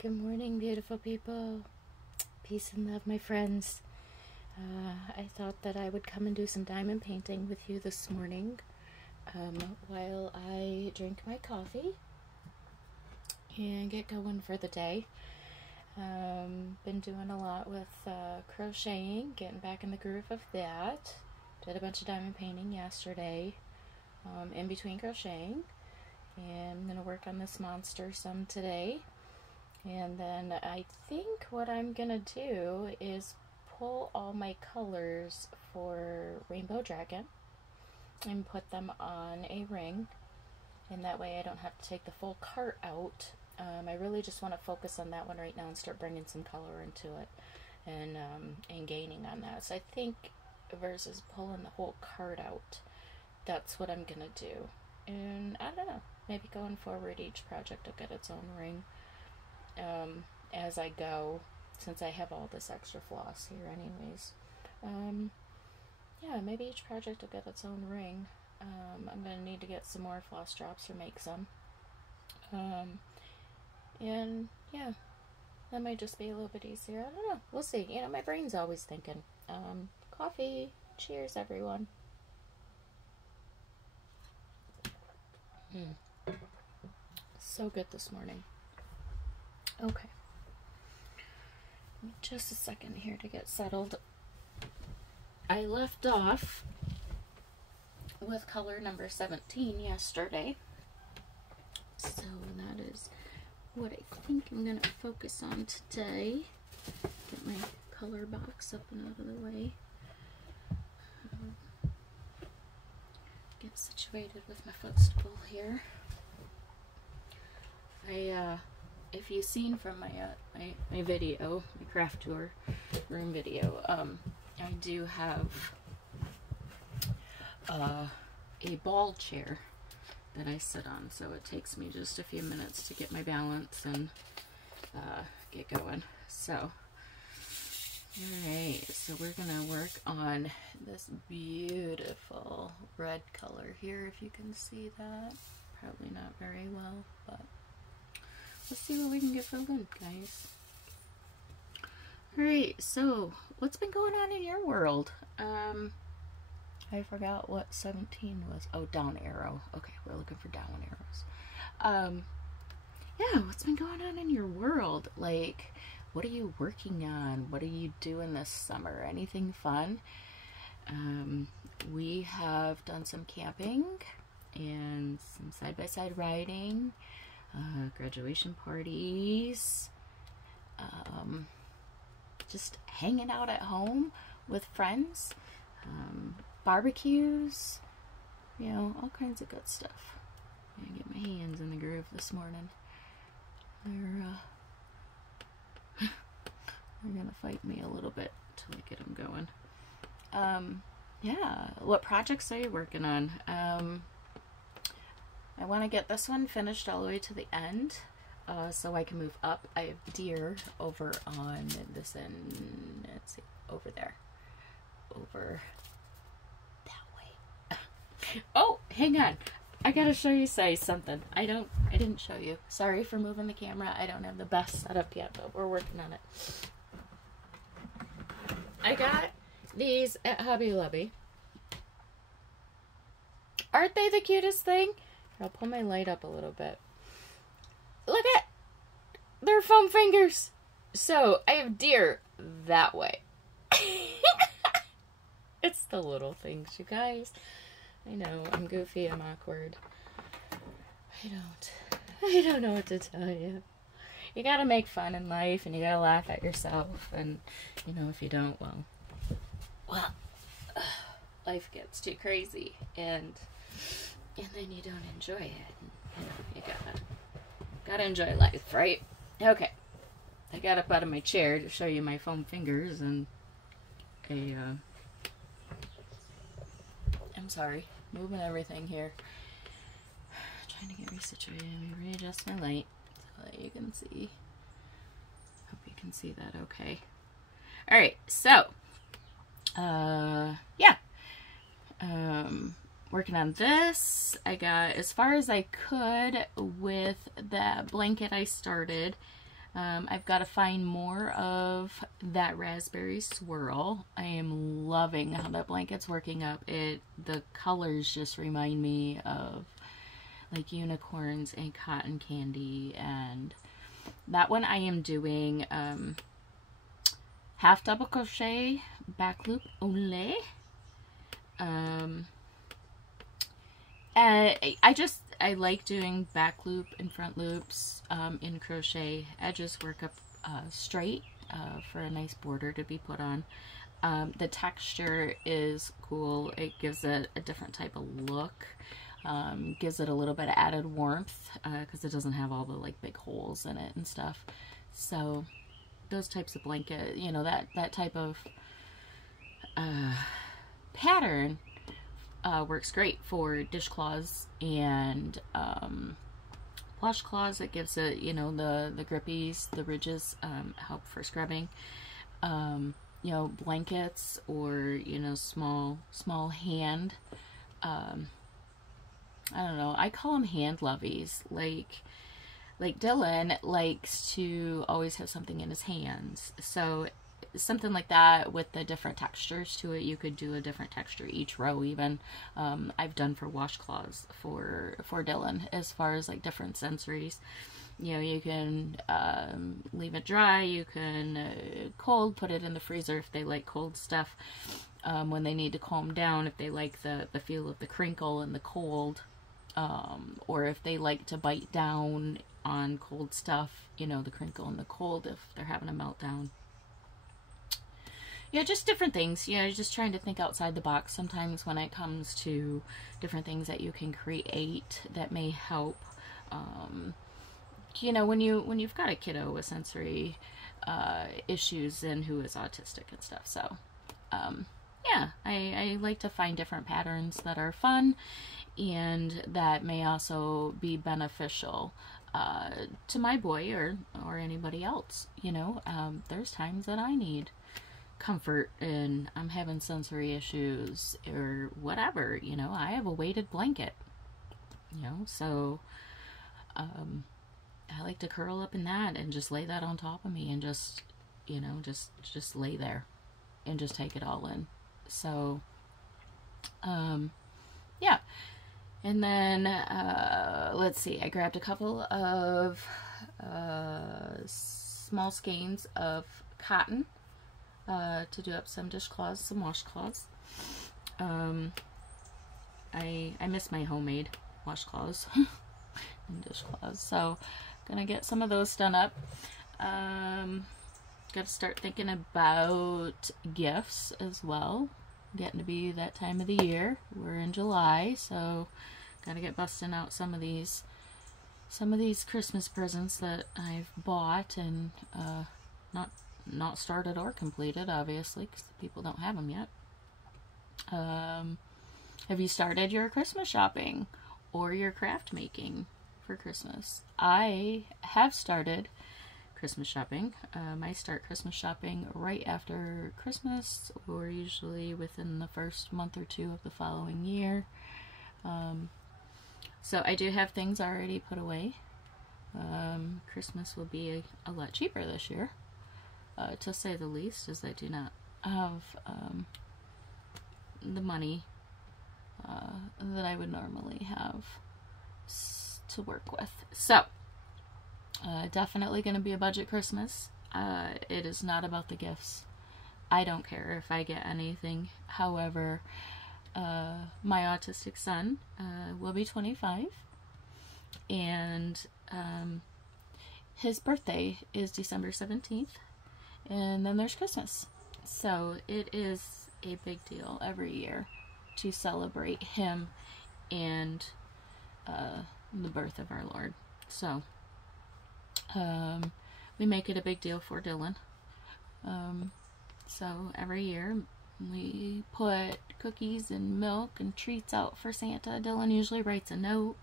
Good morning, beautiful people. Peace and love, my friends. I thought that I would come and do some diamond painting with you this morning while I drink my coffee and get going for the day. Been doing a lot with crocheting, getting back in the groove of that. Did a bunch of diamond painting yesterday in between crocheting, and I'm going to work on this monster some today. And then I think what I'm gonna do is pull all my colors for Rainbow Dragon and put them on a ring, and that way I don't have to take the full cart out. I really just want to focus on that one right now and start bringing some color into it and gaining on that. So I think versus pulling the whole cart out, that's what I'm gonna do. And I don't know, maybe going forward each project will get its own ring as I go, since I have all this extra floss here anyways. Yeah, maybe each project will get its own ring. I'm gonna need to get some more floss drops or make some. And yeah, that might just be a little bit easier. I don't know, we'll see. You know, my brain's always thinking. Coffee. Cheers, everyone. So good this morning. Okay, just a second here to get settled. I left off with color number 17 yesterday, so that is what I think I'm going to focus on today. Get my color box up and out of the way. Get situated with my footstool here. If you've seen from my my video, my craft tour room video, I do have a ball chair that I sit on, so it takes me just a few minutes to get my balance and get going. So, alright, so we're gonna work on this beautiful red color here, if you can see that. Probably not very well, but let's see what we can get filled in, guys. Alright, so what's been going on in your world? I forgot what 17 was. Oh, down arrow. Okay, we're looking for down arrows. Yeah, what's been going on in your world? Like, what are you working on? What are you doing this summer? Anything fun? We have done some camping and some side-by-side riding. Graduation parties, just hanging out at home with friends, barbecues, you know, all kinds of good stuff. I'm gonna get my hands in the groove this morning. They're gonna fight me a little bit till I get them going. Yeah, what projects are you working on? I want to get this one finished all the way to the end, so I can move up. I have deer over on this end, let's see, over there, over that way. Oh, hang on, I gotta show you something. I didn't show you. Sorry for moving the camera. I don't have the best setup yet, but we're working on it. I got these at Hobby Lobby. Aren't they the cutest thing? I'll pull my light up a little bit. Look at, they're foam fingers. So I have deer that way. It's the little things, you guys. I know, I'm goofy, I'm awkward. I don't know what to tell you. You gotta make fun in life, and you gotta laugh at yourself, and you know, if you don't, well, life gets too crazy, and then you don't enjoy it. You know, you gotta enjoy life, right? Okay, I got up out of my chair to show you my foam fingers and I'm sorry, moving everything here. Trying to get resituated. Let me readjust my light so that you can see. Hope you can see that okay. Alright, so yeah. Working on this. I got as far as I could with that blanket I started. I've got to find more of that raspberry swirl. I am loving how that blanket's working up. The colors just remind me of like unicorns and cotton candy. And that one I am doing half double crochet, back loop only. I like doing back loop and front loops in crochet. Edges work up straight for a nice border to be put on. The texture is cool. It gives it a different type of look. Gives it a little bit of added warmth because it doesn't have all the like big holes in it and stuff. So those types of blanket, you know, that type of pattern works great for dishcloths and washcloths. It gives it, you know, the grippies, the ridges help for scrubbing. You know, blankets or, you know, small hand, I don't know, I call them hand lovies. Like Dyllan likes to always have something in his hands. So something like that with the different textures to it. You could do a different texture each row even. I've done for washcloths for Dyllan as far as like different sensories. You know, you can leave it dry, you can cold, put it in the freezer if they like cold stuff. When they need to calm down, if they like the feel of the crinkle and the cold, or if they like to bite down on cold stuff, you know, the crinkle and the cold if they're having a meltdown. Yeah, just different things. You know, just trying to think outside the box sometimes when it comes to different things that you can create that may help. You know, when you've got a kiddo with sensory issues and who is autistic and stuff. So, yeah, I like to find different patterns that are fun and that may also be beneficial to my boy or anybody else. You know, there's times that I need comfort and I'm having sensory issues or whatever, you know, I have a weighted blanket, you know, so I like to curl up in that and just lay that on top of me and just, you know, just lay there and just take it all in. So yeah, and then let's see, I grabbed a couple of small skeins of cotton to do up some dishcloths, some washcloths. I miss my homemade washcloths and dishcloths, so gonna get some of those done up. Got to start thinking about gifts as well. Getting to be that time of the year. We're in July, so gotta get busting out some of these Christmas presents that I've bought and not started or completed, obviously, because people don't have them yet. Have you started your Christmas shopping or your craft making for Christmas? I have started Christmas shopping. I start Christmas shopping right after Christmas, or usually within the first month or two of the following year. So I do have things already put away. Christmas will be a lot cheaper this year. To say the least, as I do not have the money that I would normally have to work with. So, definitely going to be a budget Christmas. It is not about the gifts. I don't care if I get anything. However, my autistic son will be 25, and his birthday is December 17th. And then there's Christmas. So it is a big deal every year to celebrate him and the birth of our Lord. So we make it a big deal for Dyllan. So every year we put cookies and milk and treats out for Santa. Dyllan usually writes a note,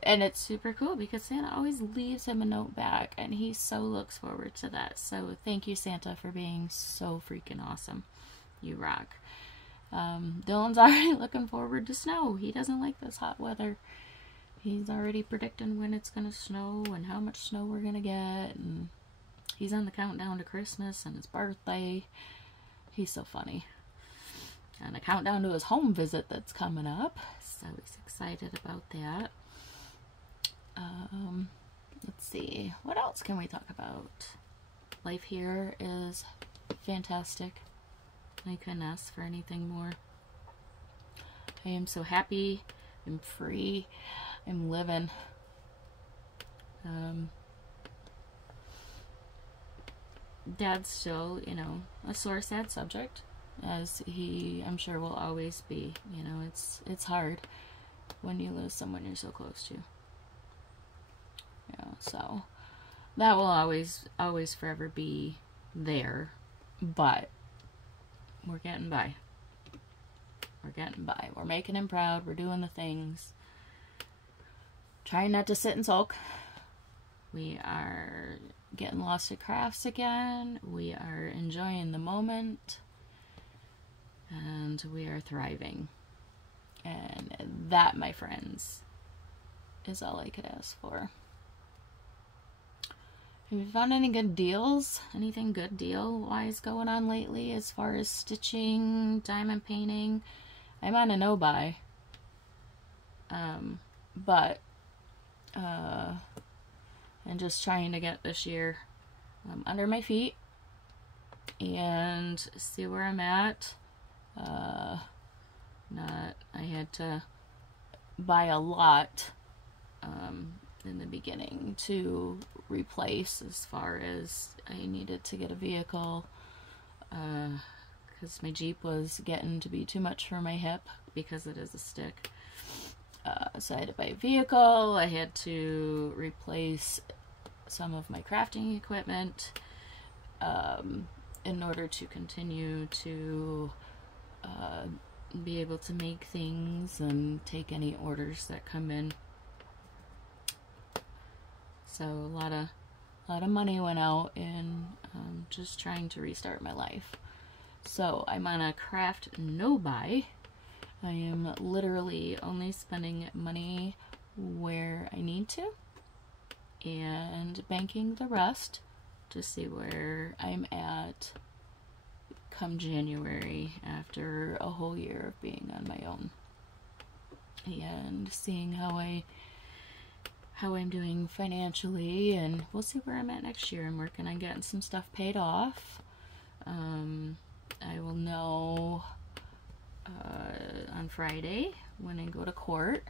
and it's super cool because Santa always leaves him a note back, and he so looks forward to that. So thank you, Santa, for being so freaking awesome. You rock. Dyllan's already looking forward to snow. He doesn't like this hot weather. He's already predicting when it's gonna snow and how much snow we're gonna get, and he's on the countdown to Christmas and his birthday. He's so funny. And a countdown to his home visit that's coming up, so he's excited about that. Let's see, what else can we talk about? Life here is fantastic. I couldn't ask for anything more. I am so happy. I'm free. I'm living. Dad's still, you know, a sore, sad subject, as he, I'm sure, will always be. You know, it's hard when you lose someone you're so close to. Yeah, so that will always forever be there, but we're getting by. We're getting by. We're making him proud. We're doing the things. Trying not to sit and sulk. We are getting lost at crafts again. We are enjoying the moment. And we are thriving. And that, my friends, is all I could ask for. Have you found any good deals? Anything good deal-wise going on lately as far as stitching, diamond painting? I'm on a no-buy. But I'm just trying to get this year under my feet and see where I'm at. I had to buy a lot in the beginning to replace, as far as I needed to get a vehicle, because my Jeep was getting to be too much for my hip because it is a stick. So I had to buy a vehicle. I had to replace some of my crafting equipment in order to continue to be able to make things and take any orders that come in. So a lot of money went out in just trying to restart my life. So I'm on a craft no-buy. I am literally only spending money where I need to and banking the rest to see where I'm at come January, after a whole year of being on my own, and seeing how I'm doing financially, and we'll see where I'm at next year. I'm working on getting some stuff paid off. I will know on Friday when I go to court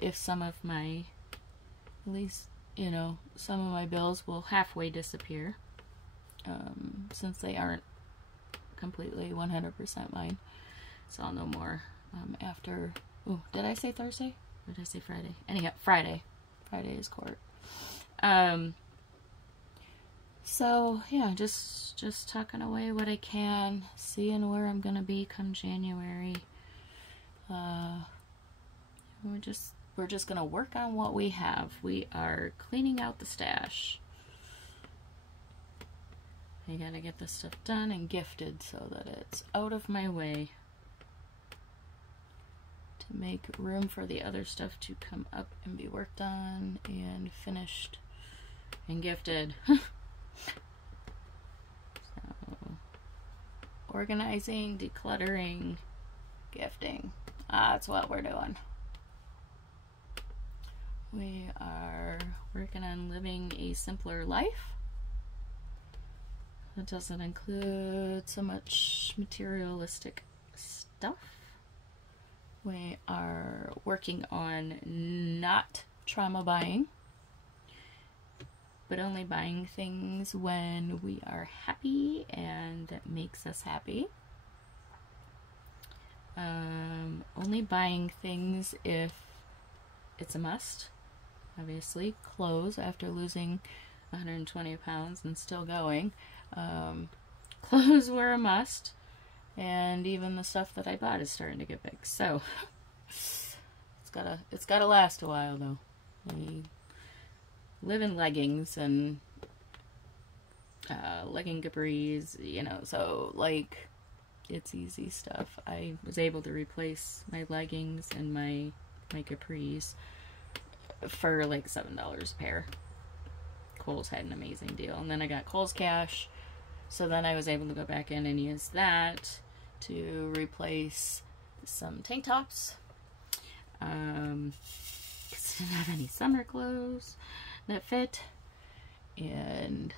if some of my, at least, you know, some of my bills will halfway disappear, since they aren't completely 100% mine. So I'll know more after. Oh, did I say Thursday? Or did I say Friday? Anyhow, Friday. Friday is court. So yeah, just tucking away what I can, seeing where I'm gonna be come January. We're just gonna work on what we have. We are cleaning out the stash. I gotta get this stuff done and gifted so that it's out of my way, to make room for the other stuff to come up and be worked on and finished and gifted. So, organizing, decluttering, gifting. That's what we're doing. We are working on living a simpler life. It doesn't include so much materialistic stuff. We are working on not trauma buying, but only buying things when we are happy and that makes us happy. Only buying things if it's a must. Obviously, clothes, after losing 120 pounds and still going. Clothes were a must, and even the stuff that I bought is starting to get big. So it's gotta last a while, though. We live in leggings and legging capris, you know. So like, it's easy stuff. I was able to replace my leggings and my my capris, for like $7 a pair. Kohl's had an amazing deal. And then I got Kohl's Cash, so then I was able to go back in and use that to replace some tank tops. Because I didn't have any summer clothes that fit. And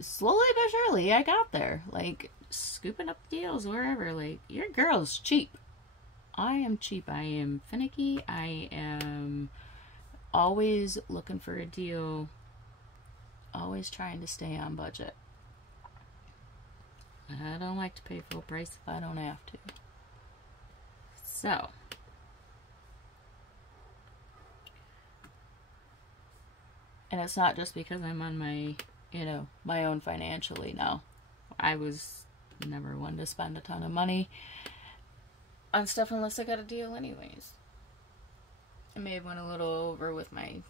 slowly but surely I got there. Like, scooping up deals wherever. Like, your girl's cheap. I am cheap. I am finicky. I am always looking for a deal. Always trying to stay on budget. I don't like to pay full price if I don't have to. So, and it's not just because I'm on my, my own financially. No, I was never one to spend a ton of money on stuff unless I got a deal anyways. I may have went a little over with my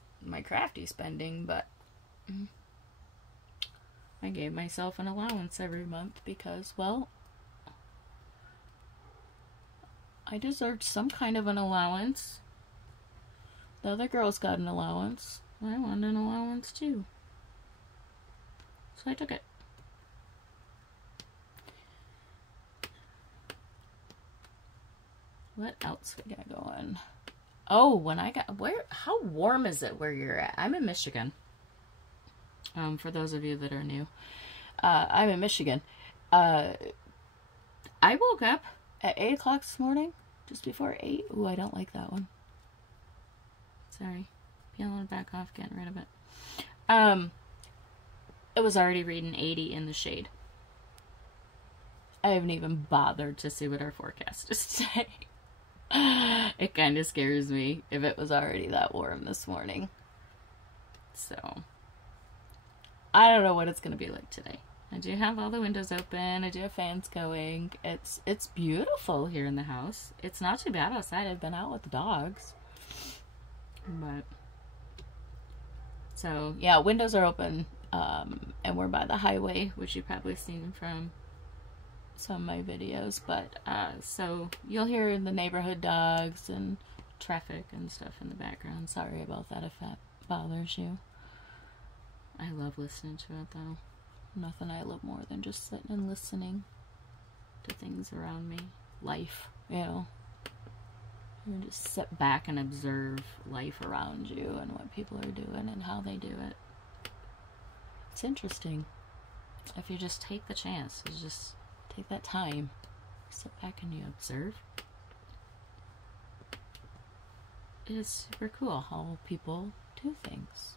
crafty spending, but I gave myself an allowance every month because, well, I deserved some kind of an allowance. The other girls got an allowance. I wanted an allowance too. So I took it. What else we got going? Oh, how warm is it where you're at? I'm in Michigan. For those of you that are new. I'm in Michigan. I woke up at 8 o'clock this morning, just before 8. Ooh, I don't like that one. Sorry. Peeling it back off, getting rid of it. It was already reading 80 in the shade. I haven't even bothered to see what our forecast is today. It kind of scares me if it was already that warm this morning. So, I don't know what it's going to be like today. I do have all the windows open. I do have fans going. It's beautiful here in the house. It's not too bad outside. I've been out with the dogs. But, so, yeah, windows are open. And we're by the highway, which you've probably seen from some of my videos. But, so, you'll hear the neighborhood dogs and traffic and stuff in the background. Sorry about that if that bothers you. I love listening to it, though. Nothing I love more than just sitting and listening to things around me. Life, You just sit back and observe life around you and what people are doing and how they do it. It's interesting. If you just take the chance, you just take that time, sit back and you observe. It is super cool how people do things.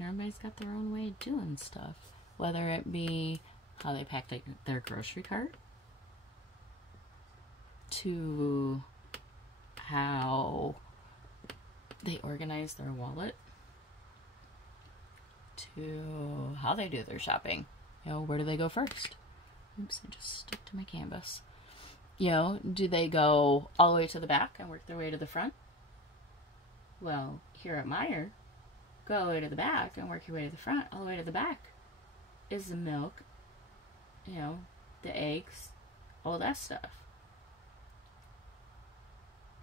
Everybody's got their own way of doing stuff. Whether it be how they pack their grocery cart, to how they organize their wallet, to how they do their shopping. Where do they go first? Oops, I just stuck to my canvas. Do they go all the way to the back and work their way to the front? Well, here at Meijer, go all the way to the back and work your way to the front. All the way to the back is the milk, the eggs, all that stuff.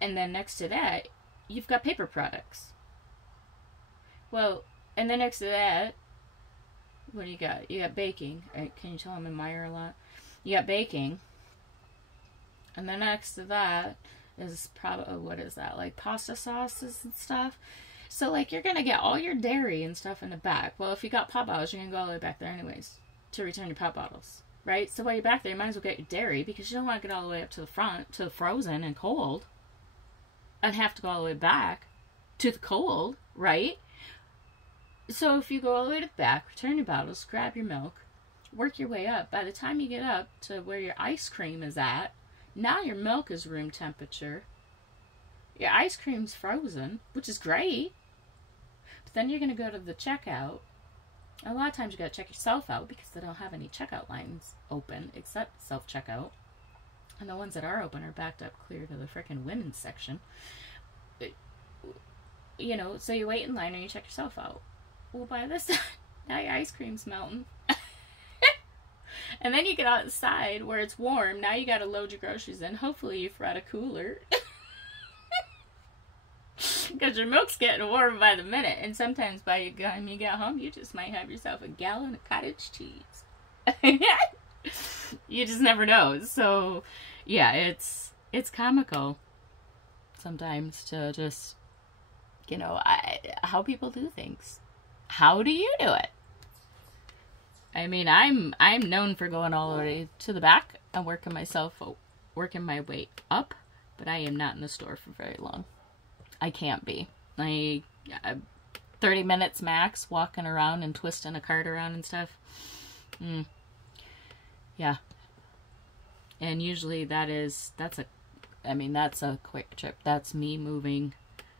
And then next to that, you've got paper products. Well, and then next to that, what do you got? You got baking. Can you tell I'm in Meijer a lot? You got baking. And then next to that is probably, what is that? Like pasta sauces and stuff. So, like, you're going to get all your dairy and stuff in the back. Well, if you got pop bottles, you're going to go all the way back there anyways to return your pop bottles, right? So while you're back there, you might as well get your dairy because you don't want to get all the way up to the front to the frozen and cold and have to go all the way back to the cold, right? So if you go all the way to the back, return your bottles, grab your milk, work your way up. By the time you get up to where your ice cream is at, now your milk is room temperature. Your ice cream's frozen, which is great. But then you're going to go to the checkout. A lot of times you got to check yourself out because they don't have any checkout lines open except self-checkout. And the ones that are open are backed up clear to the frickin' women's section. So you wait in line and you check yourself out. Well, by this time, now your ice cream's melting. And then you get outside where it's warm. Now you got to load your groceries in. Hopefully you've brought a cooler. Because your milk's getting warm by the minute. And sometimes by the time you get home, you just might have yourself a gallon of cottage cheese. You just never know. So, yeah, it's comical sometimes to just, you know, how people do things. How do you do it? I mean, I'm known for going all the way to the back and working my way up, but I am not in the store for very long. I can't be. 30 minutes max, walking around and twisting a cart around and stuff. Yeah. And usually that's a quick trip. That's me moving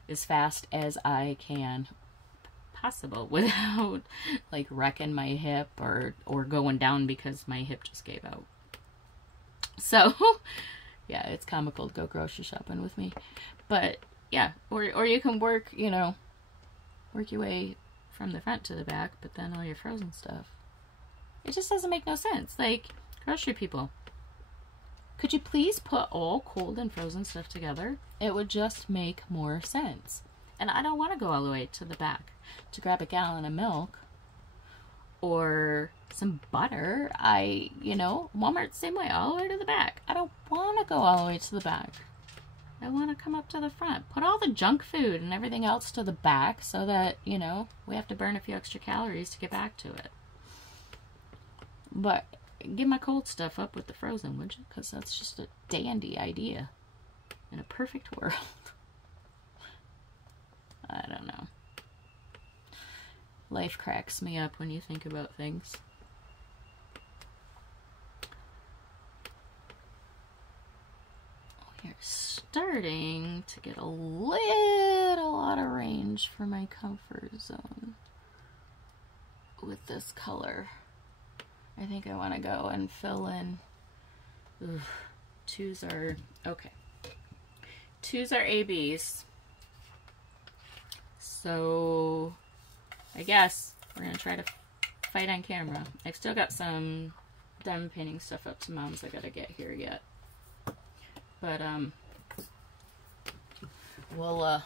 as fast as I can possible without like wrecking my hip or going down because my hip just gave out. So yeah, it's comical to go grocery shopping with me. But yeah, or you can work your way from the front to the back, but then all your frozen stuff. It just doesn't make no sense. Like, grocery people, could you please put all cold and frozen stuff together? It would just make more sense. And I don't want to go all the way to the back to grab a gallon of milk or some butter. Walmart's the same way, all the way to the back. I don't want to go all the way to the back. I want to come up to the front. Put all the junk food and everything else to the back so that, we have to burn a few extra calories to get back to it. But get my cold stuff up with the frozen, would you? Because that's just a dandy idea in a perfect world. I don't know. Life cracks me up when you think about things. We're starting to get a little out of range for my comfort zone with this color. I think I want to go and fill in. Twos are ABs. So I guess we're going to try to fight on camera. I've still got some diamond painting stuff up to Mom's I got to get here yet. But, we'll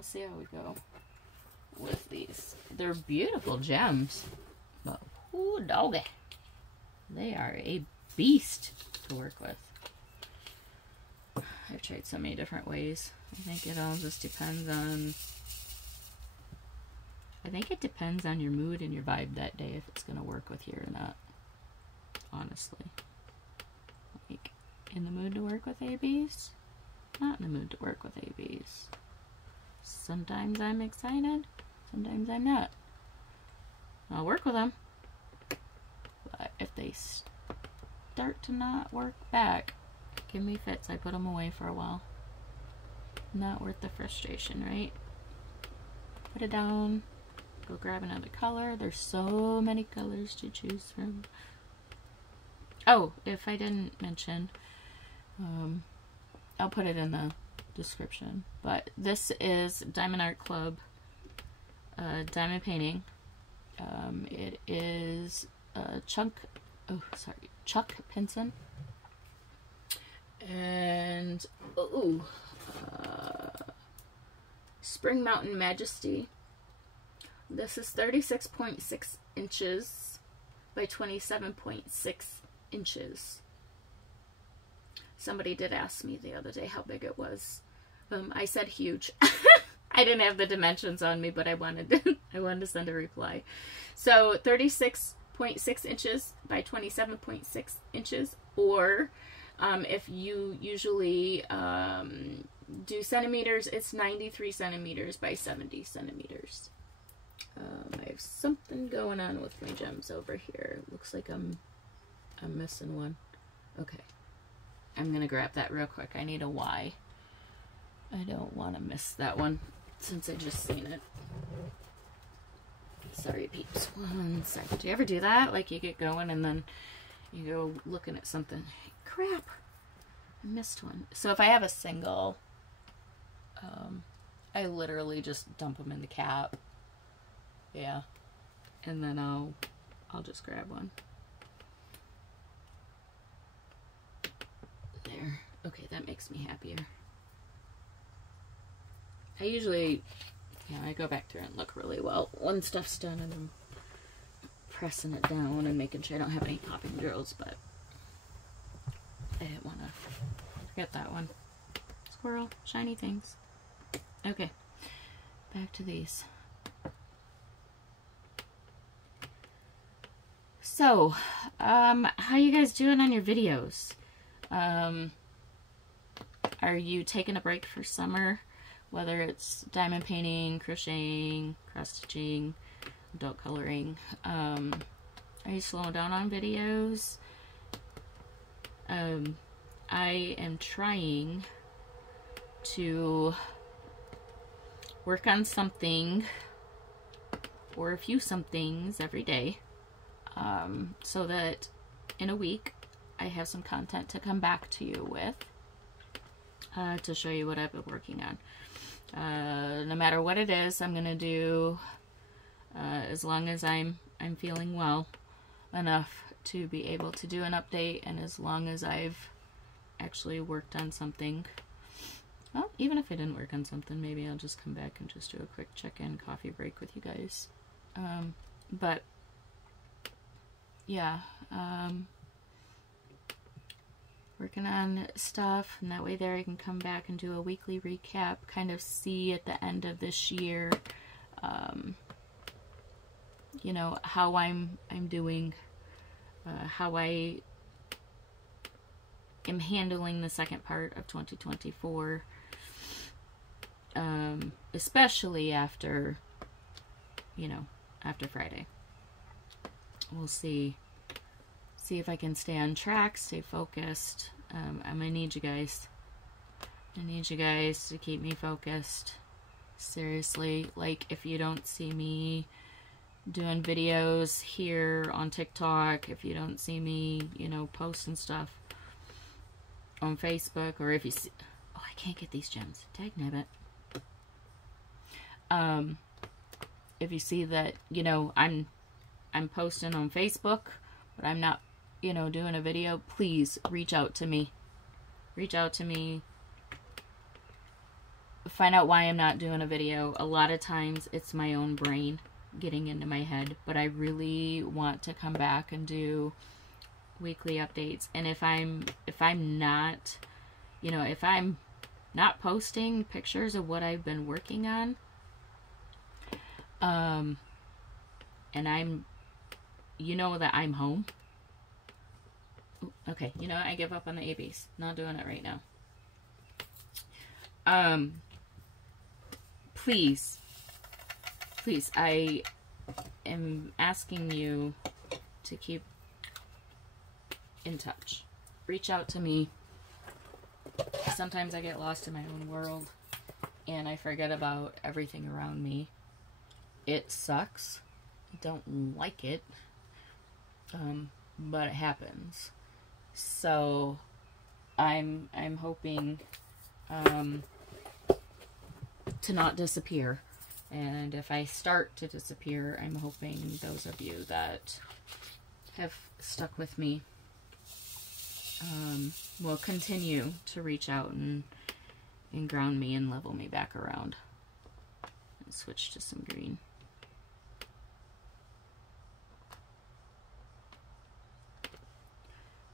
see how we go with these. They're beautiful gems, but, ooh, doggy. They are a beast to work with. I've tried so many different ways. I think it all just depends on... your mood and your vibe that day if it's going to work with you or not. Honestly. Like, in the mood to work with ABs? Not in the mood to work with ABs. Sometimes I'm excited. Sometimes I'm not. I'll work with them. But if they start to not work back, give me fits. I put them away for a while. Not worth the frustration, right? Put it down. Go grab another color. There's so many colors to choose from. Oh, if I didn't mention, I'll put it in the description. But this is Diamond Art Club diamond painting. It is Chuck Pinson. And Spring Mountain Majesty. This is 36.6 inches by 27.6 inches. Somebody did ask me the other day how big it was. I said huge. I didn't have the dimensions on me, but I wanted to send a reply. So 36.6 inches by 27.6 inches, or if you usually do centimeters, it's 93 centimeters by 70 centimeters. I have something going on with my gems over here. Looks like I'm missing one. Okay. I'm going to grab that real quick. I need a Y. I don't want to miss that one since I just seen it. Sorry, peeps. One second. Do you ever do that? Like you get going and then you go looking at something. Crap. I missed one. So if I have a single, I literally just dump them in the cap. Yeah. and then I'll just grab one. There. Okay, that makes me happier. I usually, I go back through and look really well when stuff's done, and I'm pressing it down and making sure I don't have any popping drills, but I didn't want to forget that one. Squirrel, shiny things. Okay, back to these. So, how you guys doing on your videos? Are you taking a break for summer? Whether it's diamond painting, crocheting, cross-stitching, adult coloring. Are you slowing down on videos? I am trying to work on something or a few somethings every day, so that in a week I have some content to come back to you with, to show you what I've been working on. No matter what it is, I'm gonna do, as long as I'm feeling well enough to be able to do an update, and as long as I've actually worked on something. Well, even if I didn't work on something, maybe I'll just come back and just do a quick check-in coffee break with you guys. But yeah, working on stuff, and that way there I can come back and do a weekly recap, kind of see at the end of this year, you know, how I'm doing, how I am handling the second part of 2024, especially after, you know, after Friday. We'll see if I can stay on track, stay focused. I'm gonna need you guys. I need you guys to keep me focused. Seriously, like, if you don't see me doing videos here on TikTok, if you don't see me, you know, posting stuff on Facebook, or if you see, oh, I can't get these gems, dagnabbit. If you see that, you know, I'm posting on Facebook, but I'm not, you know, doing a video, please reach out to me. Reach out to me. Find out why I'm not doing a video. A lot of times it's my own brain getting into my head, but I really want to come back and do weekly updates. And if I'm not, you know, if I'm not posting pictures of what I've been working on, and I'm, you know, that I'm home. Okay, you know, I give up on the ABs. Not doing it right now. Please, I am asking you to keep in touch. Reach out to me. Sometimes I get lost in my own world and I forget about everything around me. It sucks. I don't like it. But it happens. So I'm hoping to not disappear. And if I start to disappear, I'm hoping those of you that have stuck with me will continue to reach out and ground me and level me back around. And switch to some green.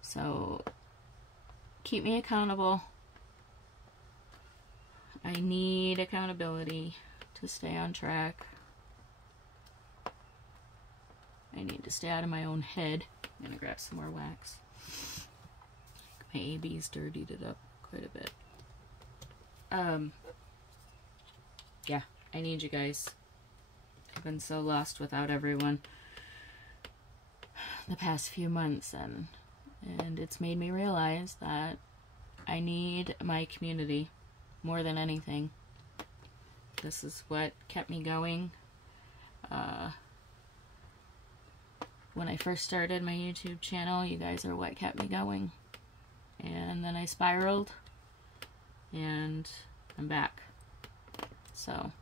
So keep me accountable. I need accountability to stay on track. I need to stay out of my own head. I'm gonna grab some more wax. My AB's dirtied it up quite a bit. Yeah, I need you guys. I've been so lost without everyone the past few months, and it's made me realize that I need my community more than anything. This is what kept me going. When I first started my YouTube channel, you guys are what kept me going. And then I spiraled, and I'm back. So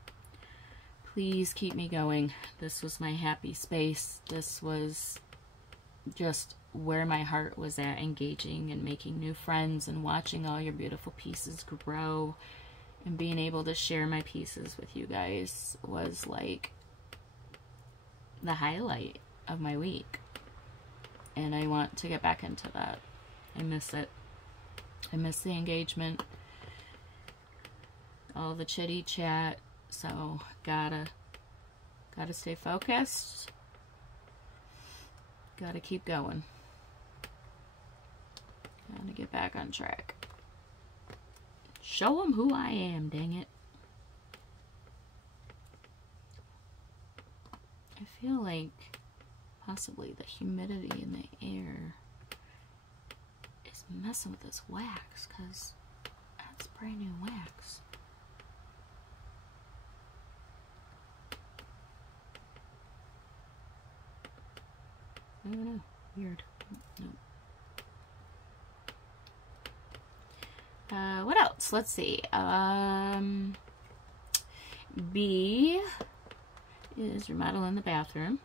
Please keep me going. This was my happy space. This was just where my heart was at, engaging and making new friends and watching all your beautiful pieces grow and being able to share my pieces with you guys was like the highlight of my week. And I want to get back into that. I miss it. I miss the engagement, all the chitty chat. So gotta stay focused. Gotta keep going. Gotta get back on track. Show them who I am, dang it. I feel like possibly the humidity in the air is messing with this wax, because that's brand new wax. I don't know. Weird. Nope. What else? Let's see. B is remodeling the bathroom.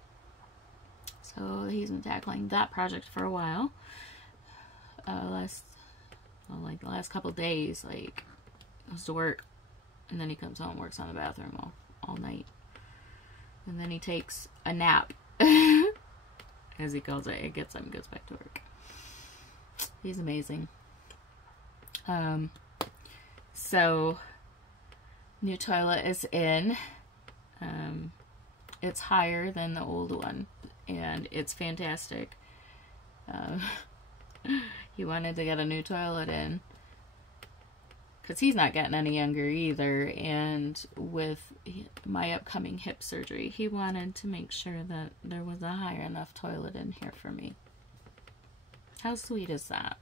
So he's been tackling that project for a while. Like the last couple days, like, goes to work, and then he comes home and works on the bathroom all night. And then he takes a nap, as he calls it. It gets up and goes back to work. He's amazing. So new toilet is in. It's higher than the old one, and it's fantastic. He wanted to get a new toilet in because he's not getting any younger either, and with my upcoming hip surgery, he wanted to make sure that there was a high enough toilet in here for me. How sweet is that?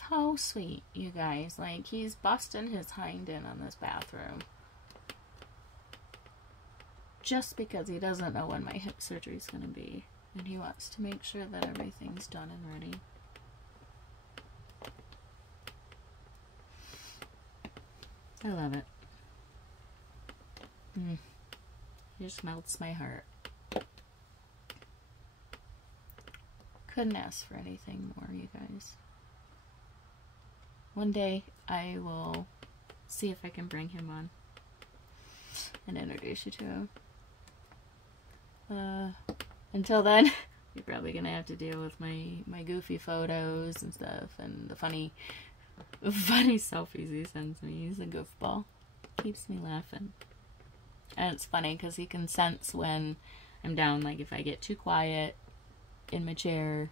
How sweet, you guys. Like, he's busting his hind in on this bathroom just because he doesn't know when my hip surgery is going to be, and he wants to make sure that everything's done and ready. I love it. It just melts my heart. Couldn't ask for anything more, you guys. One day I will see if I can bring him on and introduce you to him. Until then, you're probably gonna have to deal with my goofy photos and stuff, and the funny selfies he sends me. He's a goofball. Keeps me laughing. And it's funny because he can sense when I'm down, like if I get too quiet in my chair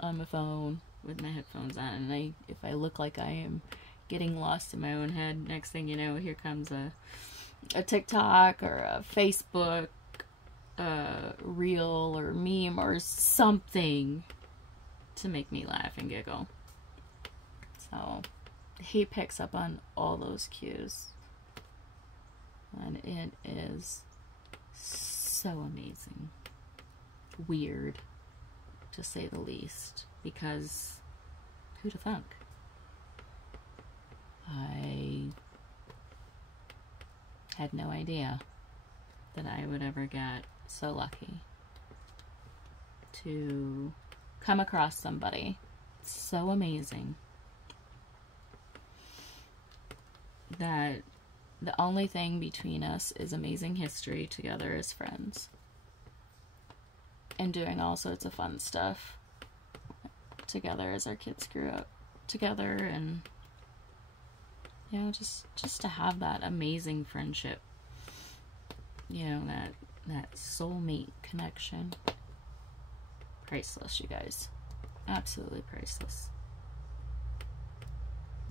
on my phone with my headphones on, and if I look like I am getting lost in my own head, next thing you know, here comes a TikTok or a Facebook reel or meme or something to make me laugh and giggle. So he picks up on all those cues, and it is so amazing. Weird, to say the least, because who'd have thunk? I had no idea that I would ever get so lucky to come across somebody so amazing that the only thing between us is amazing history together as friends and doing all sorts of fun stuff together as our kids grew up together, and you know, just to have that amazing friendship, you know, that soulmate connection. Priceless, you guys. Absolutely priceless.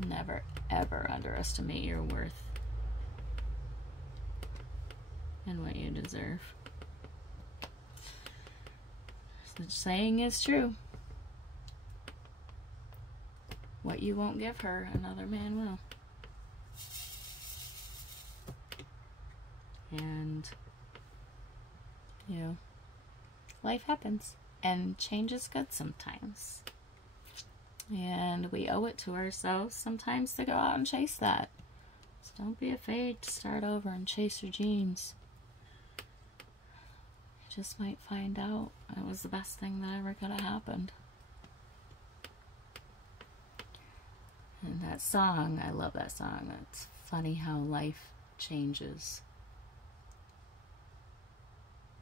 Never ever underestimate your worth and what you deserve. The saying is true. What you won't give her, another man will. And, you know, life happens, and change is good sometimes. And we owe it to ourselves sometimes to go out and chase that. So don't be afraid to start over and chase your dreams. You just might find out it was the best thing that ever could have happened. And that song, I love that song. It's funny how life changes.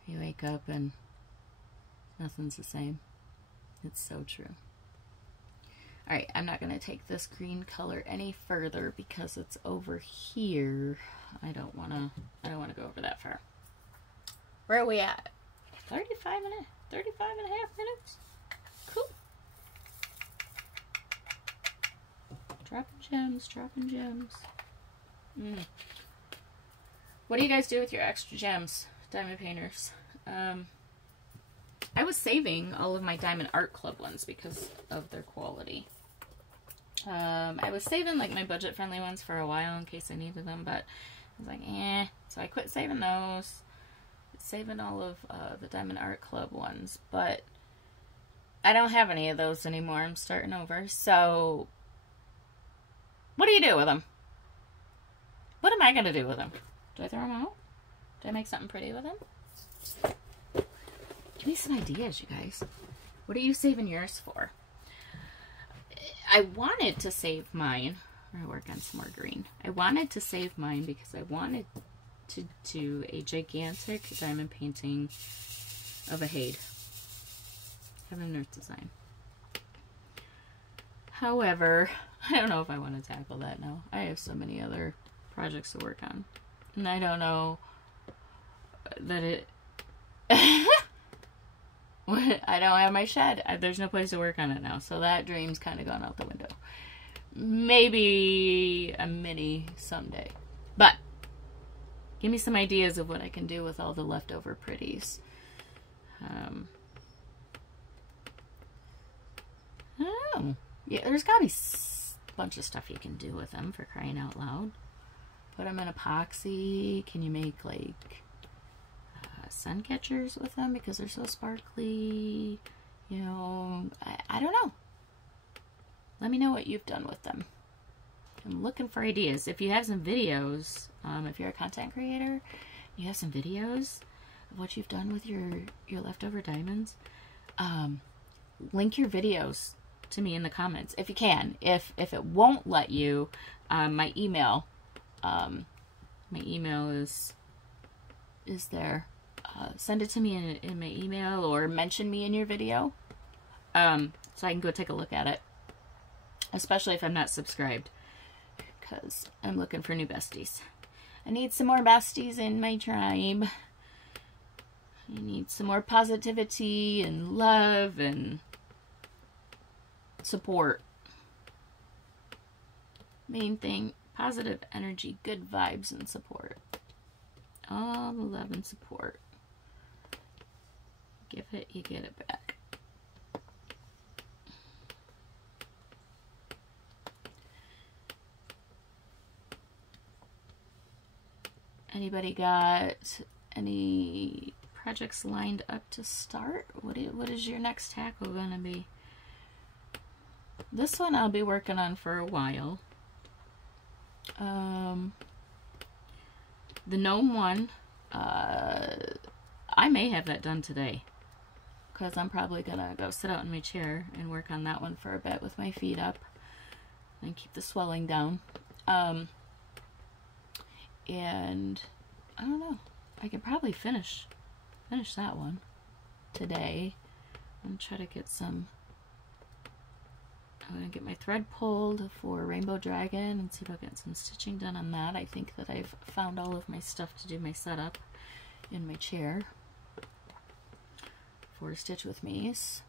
You wake up and nothing's the same. It's so true. Alright, I'm not going to take this green color any further because it's over here. I don't want to go over that far. Where are we at? 35 and a half minutes. Cool. Dropping gems. What do you guys do with your extra gems, diamond painters? I was saving all of my Diamond Art Club ones because of their quality. I was saving like my budget-friendly ones for a while in case I needed them, but I was like, eh. So I quit saving those. Saving all of the Diamond Art Club ones, but I don't have any of those anymore. I'm starting over. So what do you do with them? What am I going to do with them? Do I throw them out? Do I make something pretty with them? Give me some ideas, you guys. What are you saving yours for? I wanted to save mine. I'm going to work on some more green. I wanted to save mine because I wanted to do a gigantic diamond painting of a Haid. Heaven and Earth design. However, I don't know if I want to tackle that now. I have so many other projects to work on. And I don't know that it... I don't have my shed. There's no place to work on it now. So that dream's kind of gone out the window. Maybe a mini someday. But give me some ideas of what I can do with all the leftover pretties. Oh. Yeah, there's got to be a bunch of stuff you can do with them, for crying out loud. Put them in epoxy. Can you make, like, sun catchers with them because they're so sparkly? You know, I don't know. Let me know what you've done with them. I'm looking for ideas. If you have some videos, if you're a content creator, you have some videos of what you've done with your leftover diamonds, link your videos to me in the comments if you can. If it won't let you, my email is there. Send it to me in my email or mention me in your video, so I can go take a look at it, especially if I'm not subscribed, because I'm looking for new besties. I need some more besties in my tribe. I need some more positivity and love and support. Main thing, positive energy, good vibes, and support. All the love and support. Give it, you get it back. Anybody got any projects lined up to start? What is your next tackle gonna be? This one I'll be working on for a while. The gnome one, I may have that done today, because I'm probably gonna go sit out in my chair and work on that one for a bit with my feet up and keep the swelling down. And I don't know, I could probably finish that one today. I'm gonna try to get some. I'm gonna get my thread pulled for Rainbow Dragon and see if I'll get some stitching done on that. I think that I've found all of my stuff to do my setup in my chair for Stitch with Me's.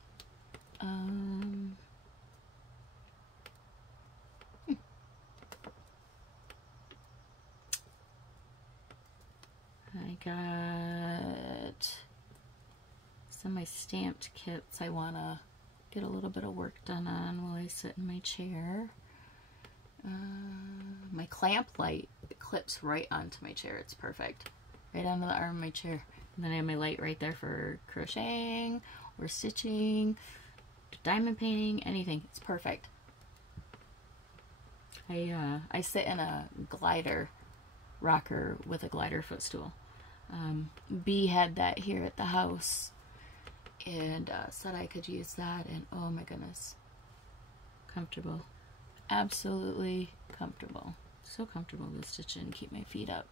I got some of my stamped kits I want to get a little bit of work done on while I sit in my chair. My clamp light clips right onto my chair. It's perfect. Right onto the arm of my chair. And then I have my light right there for crocheting or stitching, diamond painting, anything. It's perfect. I sit in a glider rocker with a glider footstool. B had that here at the house and said I could use that, and oh my goodness, comfortable, absolutely comfortable, so comfortable to stitch in and keep my feet up.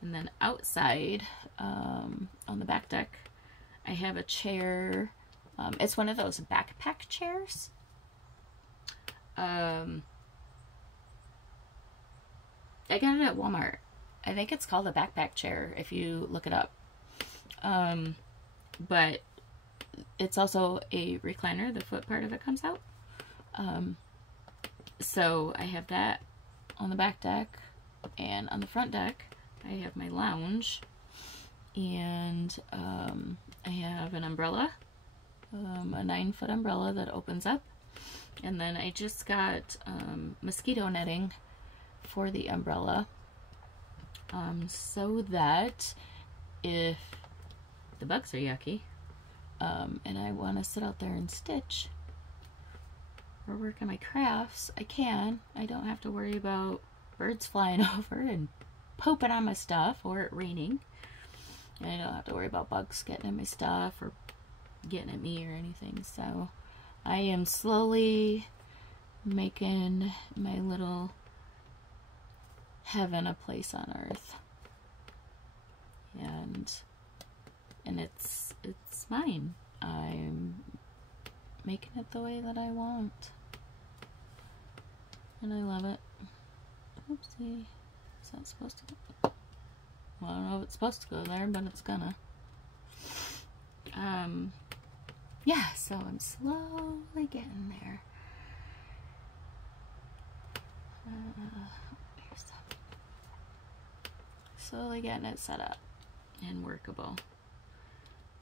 And then outside on the back deck I have a chair. It's one of those backpack chairs. I got it at Walmart. I think it's called a backpack chair if you look it up. But it's also a recliner. The foot part of it comes out. So I have that on the back deck, and on the front deck I have my lounge, and I have an umbrella, a 9-foot umbrella that opens up, and then I just got mosquito netting for the umbrella, so that if the bugs are yucky and I want to sit out there and stitch or work on my crafts, I can. I don't have to worry about birds flying over and pooping on my stuff or it raining. And I don't have to worry about bugs getting in my stuff or getting at me or anything. So I am slowly making my little heaven a place on earth. And it's mine. I'm making it the way that I want. And I love it. Oopsie. Is that supposed to go? Well, I don't know if it's supposed to go there, but it's gonna. Yeah, so I'm slowly getting there. Slowly getting it set up and workable.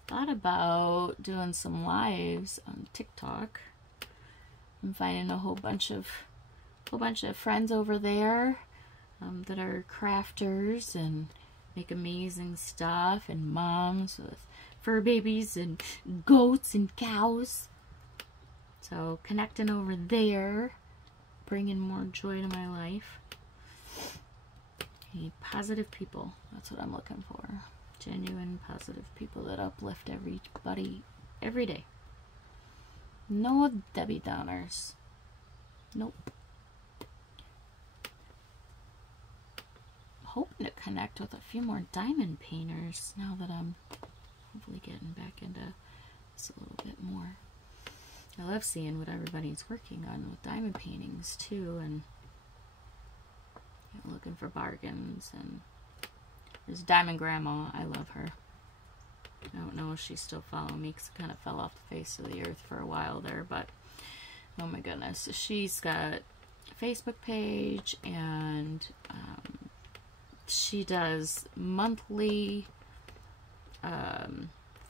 Thought about doing some lives on TikTok. I'm finding a whole bunch of friends over there that are crafters and make amazing stuff, and moms with fur babies and goats and cows. So connecting over there, bringing more joy to my life. Positive people, that's what I'm looking for. Genuine, positive people that uplift everybody every day. No Debbie Downers. Nope. Hoping to connect with a few more diamond painters now that I'm hopefully getting back into this a little bit more. I love seeing what everybody's working on with diamond paintings too, and looking for bargains. And there's Diamond Grandma. I love her. I don't know if she's still following me because I kind of fell off the face of the earth for a while there, but oh my goodness. So she's got a Facebook page, and she does monthly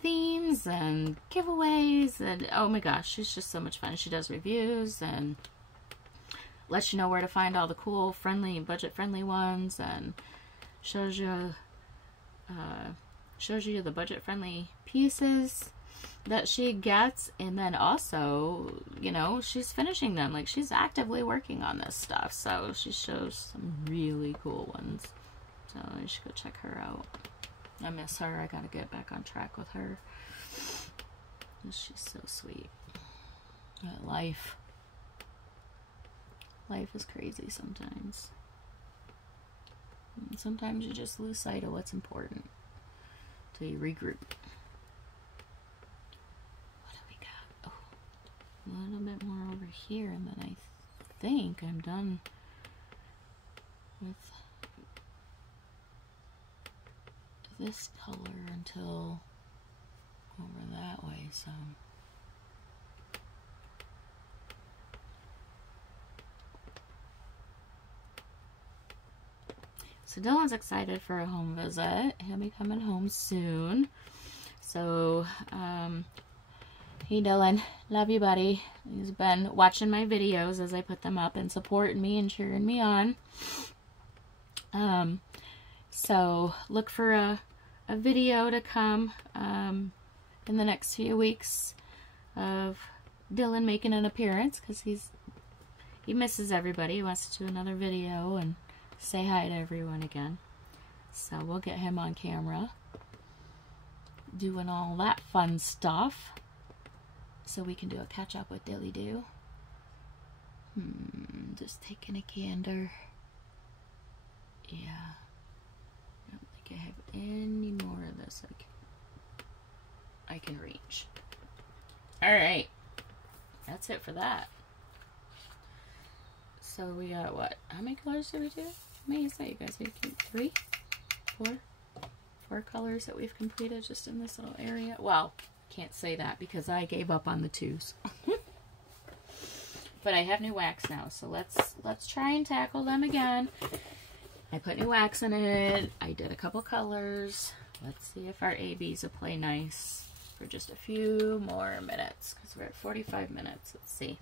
themes and giveaways, and oh my gosh, she's just so much fun. She does reviews and lets you know where to find all the cool, friendly, budget-friendly ones, and shows you the budget-friendly pieces that she gets, and then also, you know, she's finishing them. Like, she's actively working on this stuff, so she shows some really cool ones. So you should go check her out. I miss her. I gotta get back on track with her. She's so sweet. Life is crazy sometimes. And sometimes you just lose sight of what's important till you regroup. What do we got? Oh, a little bit more over here, and then I think I'm done with this color until over that way, so Dyllan's excited for a home visit. He'll be coming home soon. So, hey Dyllan, love you, buddy. He's been watching my videos as I put them up and supporting me and cheering me on. So look for a video to come in the next few weeks of Dyllan making an appearance, because he misses everybody. He wants to do another video and say hi to everyone again. So we'll get him on camera doing all that fun stuff. So we can do a catch up with Dilly Doo. Just taking a gander. Yeah. I don't think I have any more of this I can reach. Alright. That's it for that. So we got what? How many colors did we do? How many is that, you guys? We can 3? 4 colors that we've completed just in this little area. Well, can't say that because I gave up on the 2s. But I have new wax now, so let's try and tackle them again. I put new wax in it. I did a couple colors. Let's see if our ABs will play nice for just a few more minutes because we're at 45 minutes. Let's see.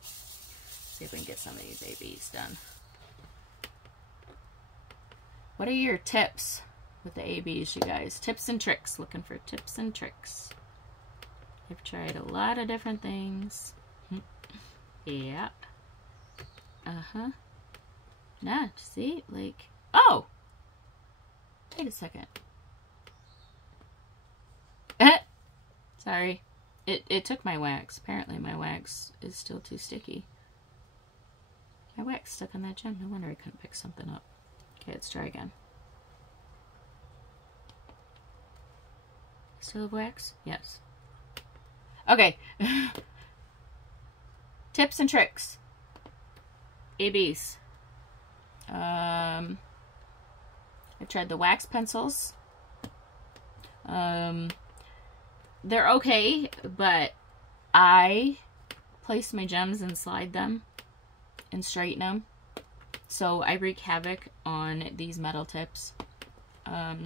See if we can get some of these ABs done. What are your tips with the ABs, you guys? Tips and tricks. Looking for tips and tricks. I've tried a lot of different things. Yeah. Uh-huh. Nah, see? Like, oh! Wait a second. Sorry. It took my wax. Apparently my wax is still too sticky. My wax stuck on that gem. No wonder I couldn't pick something up. Okay, let's try again. Still have wax? Yes. Okay. Tips and tricks. ABs. I've tried the wax pencils. They're okay, but I place my gems and slide them and straighten them. So I wreak havoc on these metal tips.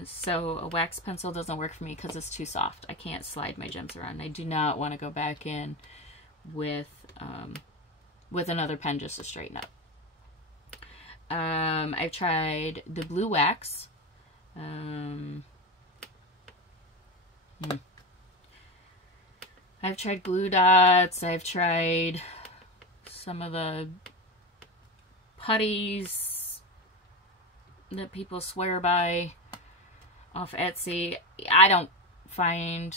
So a wax pencil doesn't work for me because it's too soft. I can't slide my gems around. I do not want to go back in with another pen just to straighten up. I've tried the blue wax. I've tried glue dots. I've tried some of the putties that people swear by off Etsy. I don't find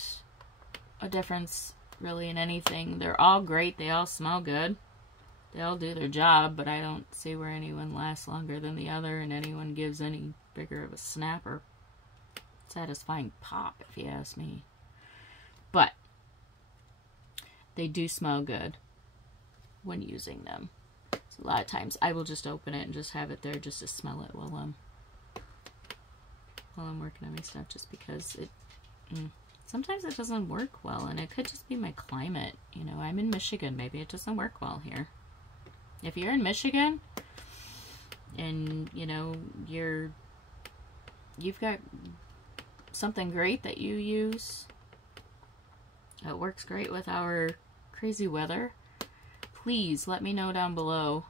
a difference really in anything. They're all great. They all smell good. They all do their job, but I don't see where anyone lasts longer than the other and anyone gives any bigger of a snap or satisfying pop, if you ask me. But they do smell good when using them. So a lot of times I will just open it and just have it there just to smell it while I'm working on my stuff, just because it sometimes it doesn't work well, and it could just be my climate. You know, I'm in Michigan. Maybe it doesn't work well here. If you're in Michigan and, you know, you've got something great that you use that works great with our crazy weather, please let me know down below.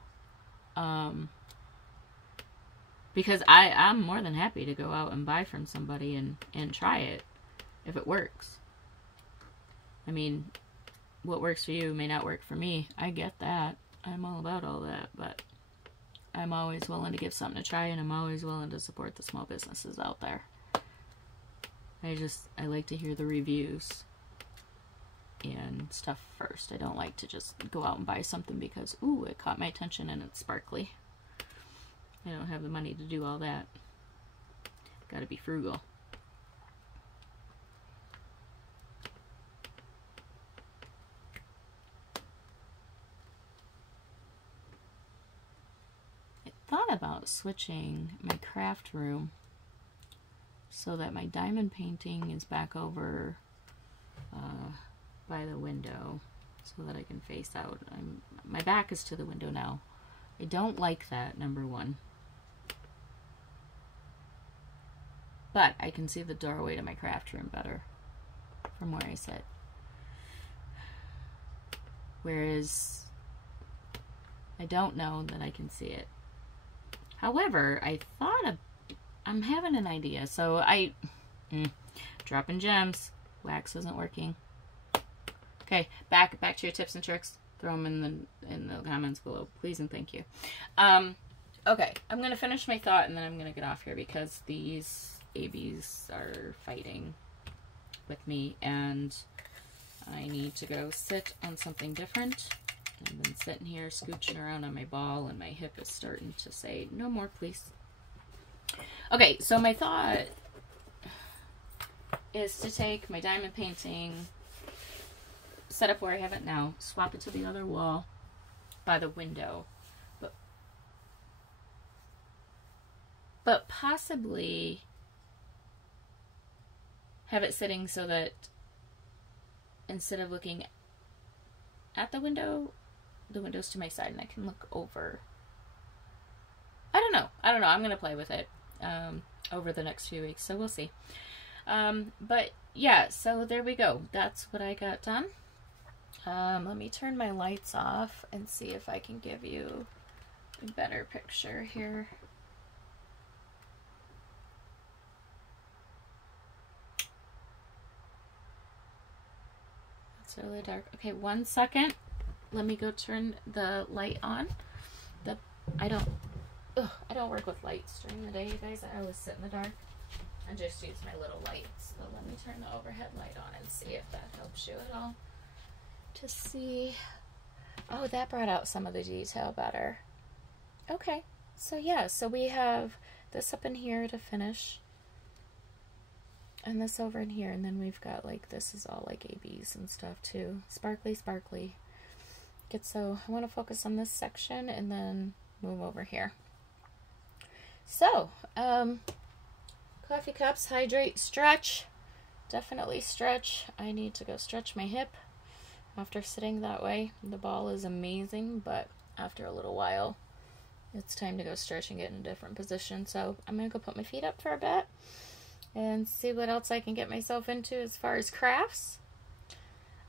Because I'm more than happy to go out and buy from somebody and try it if it works. I mean, what works for you may not work for me. I get that. I'm all about all that, but I'm always willing to give something a try, and I'm always willing to support the small businesses out there. I like to hear the reviews and stuff first. I don't like to just go out and buy something because, ooh, it caught my attention and it's sparkly. I don't have the money to do all that. Gotta be frugal. I thought about switching my craft room so that my diamond painting is back over by the window so that I can face out. My back is to the window now. I don't like that, number one. But I can see the doorway to my craft room better from where I sit. Whereas I don't know that I can see it. However, I'm having an idea. So dropping gems. Wax isn't working. Okay, back to your tips and tricks. throw them in the comments below, please and thank you. Okay, I'm going to finish my thought and then I'm going to get off here because these ABs are fighting with me and I need to go sit on something different. I've been sitting here scooching around on my ball and my hip is starting to say, no more, please. Okay, so my thought is to take my diamond painting, set up where I have it now, swap it to the other wall by the window, but possibly have it sitting so that instead of looking at the window's to my side and I can look over. I don't know. I'm going to play with it over the next few weeks, so we'll see. But yeah, so there we go. That's what I got done. Let me turn my lights off and see if I can give you a better picture here. It's really dark. Okay, 1 second. Let me go turn the light on. I don't work with lights during the day, you guys. I always sit in the dark and just use my little lights. So let me turn the overhead light on and see if that helps you at all. To see. Oh, that brought out some of the detail better. Okay, so yeah, so we have this up in here to finish. And this over in here, and then we've got like, this is all like ABs and stuff too. Sparkly, sparkly. So I want to focus on this section and then move over here. So, coffee cups, hydrate, stretch. Definitely stretch. I need to go stretch my hip after sitting that way. The ball is amazing, but after a little while, it's time to go stretch and get in a different position. So I'm going to go put my feet up for a bit and see what else I can get myself into as far as crafts.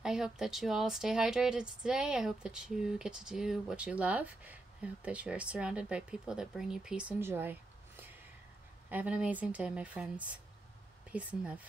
I hope that you all stay hydrated today. I hope that you get to do what you love. I hope that you are surrounded by people that bring you peace and joy. Have an amazing day, my friends. Peace and love.